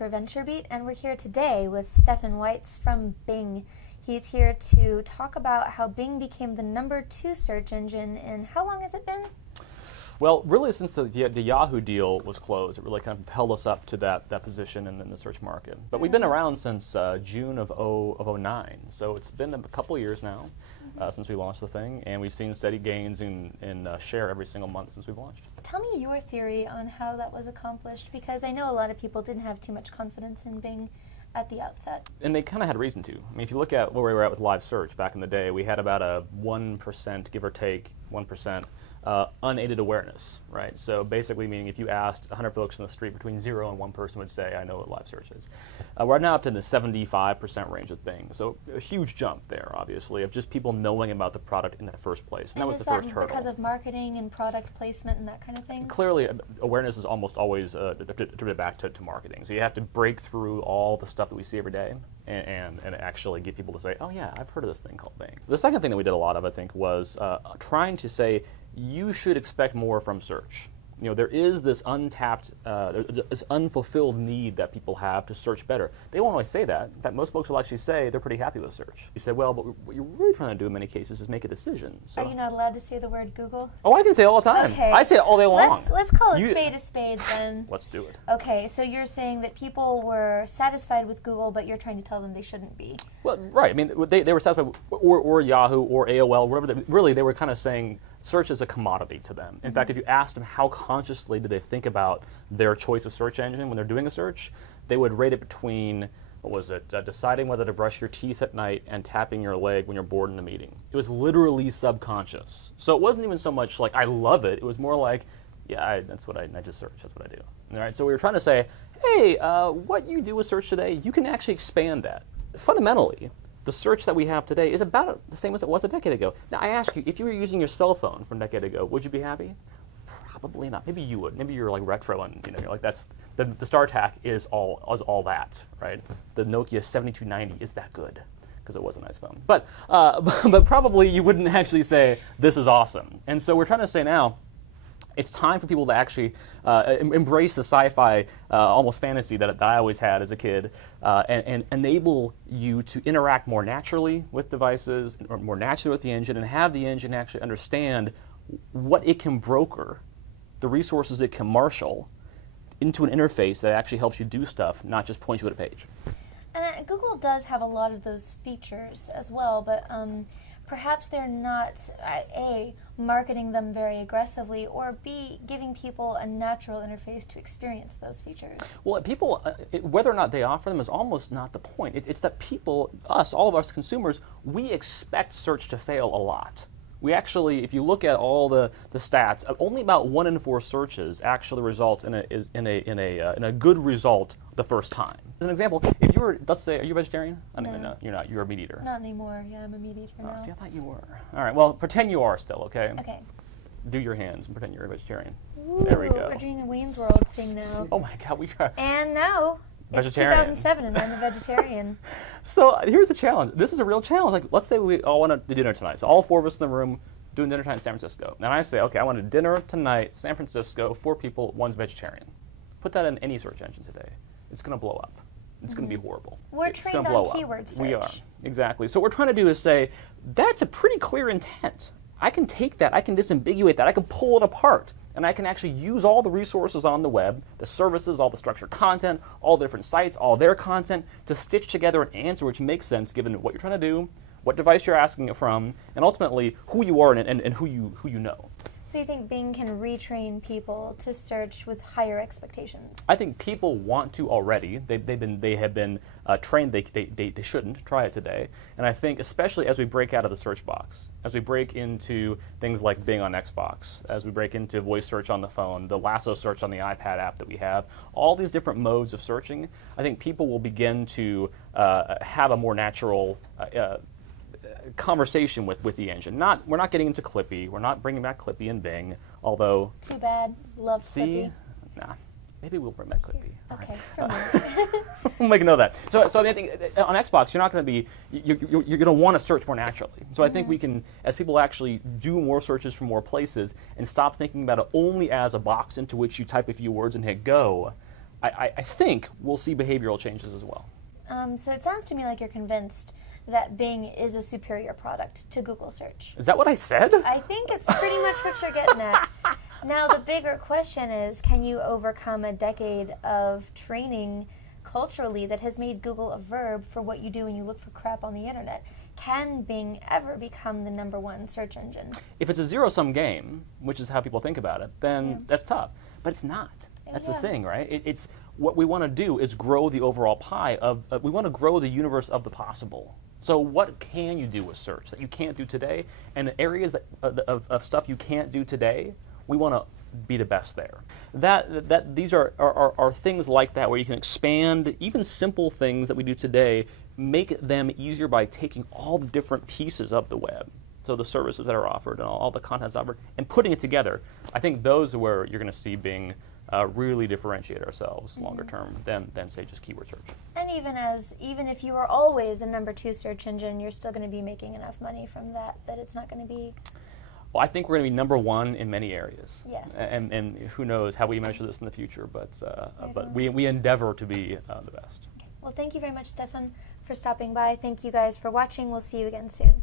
for VentureBeat, and we're here today with Stefan Weitz from Bing. He's here to talk about how Bing became the #2 search engine, and how long has it been? Well, really since the Yahoo deal was closed, it really kind of propelled us up to that position in the search market. But we've been around since June of 09, so it's been a couple of years now since we launched the thing, and we've seen steady gains in share every single month since we've launched. Tell me your theory on how that was accomplished, because I know a lot of people didn't have too much confidence in Bing at the outset. And they kind of had reason to. I mean, if you look at where we were at with live search back in the day, we had about a 1%, give or take, 1%. Unaided awareness, right? So basically meaning if you asked 100 folks in the street, between 0 and 1 person would say, I know what live search is. We're now up to the 75% range with Bing. So a huge jump there, obviously, of just people knowing about the product in the first place. And that was the first hurdle. Because of marketing and product placement and that kind of thing? Clearly, awareness is almost always attributed back to marketing. So you have to break through all the stuff that we see every day and actually get people to say, oh yeah, I've heard of this thing called Bing. The second thing that we did a lot of, I think, was trying to say, you should expect more from search. You know, there is this untapped, this unfulfilled need that people have to search better. They won't always say that. In fact, most folks will actually say they're pretty happy with search. You say, well, but what you're really trying to do in many cases is make a decision. So, are you not allowed to say the word Google? Oh, I can say it all the time. Okay. I say it all day long. Let's call a spade then. Let's do it. Okay, so you're saying that people were satisfied with Google, but you're trying to tell them they shouldn't be. Well, right. I mean, they were satisfied, or Yahoo, or AOL, whatever. Really, they were kind of saying search is a commodity to them. In fact, if you asked them how consciously do they think about their choice of search engine when they're doing a search, they would rate it between, what was it, deciding whether to brush your teeth at night and tapping your leg when you're bored in a meeting. It was literally subconscious. So it wasn't even so much like, I love it. It was more like, yeah, that's what I just search. That's what I do. All right. So we were trying to say, hey, what you do with search today, you can actually expand that. Fundamentally, the search that we have today is about the same as it was a decade ago. Now, I ask you, if you were using your cell phone from a decade ago, would you be happy? Probably not. Maybe you would. Maybe you're like retro, and you're like, that's the StarTAC is all that, right? The Nokia 7290 is that good because it was a nice phone. But probably you wouldn't actually say this is awesome. And so we're trying to say now, it's time for people to actually embrace the sci-fi, almost fantasy that I always had as a kid, and enable you to interact more naturally with devices, or more naturally with the engine, and have the engine actually understand what it can broker, the resources it can marshal, into an interface that actually helps you do stuff, not just point you at a page. And Google does have a lot of those features as well, but perhaps they're not, A, marketing them very aggressively, or B, giving people a natural interface to experience those features. Well, people, whether or not they offer them is almost not the point. It's that people, all of us consumers, we expect search to fail a lot. We actually, if you look at all the stats, only about 1 in 4 searches actually result in a good result the first time. As an example, if you were, let's say, are you a vegetarian? No, you're not. You're a meat eater. Not anymore. Yeah, I'm a meat eater now. See, I thought you were. All right. Well, pretend you are still. Okay. Okay. Do your hands and pretend you're a vegetarian. Ooh, there we go. We're doing a Wayne's World thing now. Oh my God, we are. And now. Vegetarian. It's 2007 and I'm a vegetarian. So here's the challenge. This is a real challenge. Like, let's say we all want to dinner tonight. So all 4 of us in the room doing dinner tonight in San Francisco. And I say, okay, I want a dinner tonight, San Francisco, 4 people, 1's vegetarian. Put that in any search engine today. It's going to blow up. It's going to be horrible. We're trained on keyword search. We are, exactly. So what we're trying to do is say, that's a pretty clear intent. I can take that, I can disambiguate that, I can pull it apart, and I can actually use all the resources on the web, the services, all the structured content, all the different sites, all their content, to stitch together an answer which makes sense given what you're trying to do, what device you're asking it from, and ultimately who you are and who you know. So you think Bing can retrain people to search with higher expectations? I think people want to already. They have been trained. They shouldn't try it today. And I think especially as we break out of the search box, as we break into things like Bing on Xbox, as we break into voice search on the phone, the Lasso search on the iPad app that we have, all these different modes of searching, I think people will begin to have a more natural conversation with the engine. We're not getting into Clippy. We're not bringing back Clippy and Bing, although... Too bad. Love Clippy. Nah. Maybe we'll bring back Clippy. Okay. We'll make a note of that. So I think on Xbox, you're not going to be... You're going to want to search more naturally. So I think we can, as people actually do more searches from more places and stop thinking about it only as a box into which you type a few words and hit go, I think we'll see behavioral changes as well. So it sounds to me like you're convinced that Bing is a superior product to Google search. Is that what I said? I think it's pretty much what you're getting at. Now, the bigger question is, can you overcome a decade of training culturally that has made Google a verb for what you do when you look for crap on the internet? Can Bing ever become the #1 search engine? If it's a zero-sum game, which is how people think about it, then that's tough. But it's not. That's the thing, right? It's what we want to do is grow the overall pie of. We want to grow the universe of the possible. So what can you do with search that you can't do today, and the areas that, of stuff you can't do today, we want to be the best there. These are things like that where you can expand even simple things that we do today, make them easier by taking all the different pieces of the web. So the services that are offered and all the content's offered, and putting it together. I think those are where you're going to see Bing really differentiate ourselves longer term than say just keyword search. And even if you are always the #2 search engine, you're still going to be making enough money from that it's not going to be. Well, I think we're going to be #1 in many areas. Yes. And who knows how we measure this in the future, but we endeavor to be the best. Okay. Well, thank you very much, Stefan, for stopping by. Thank you guys for watching. We'll see you again soon.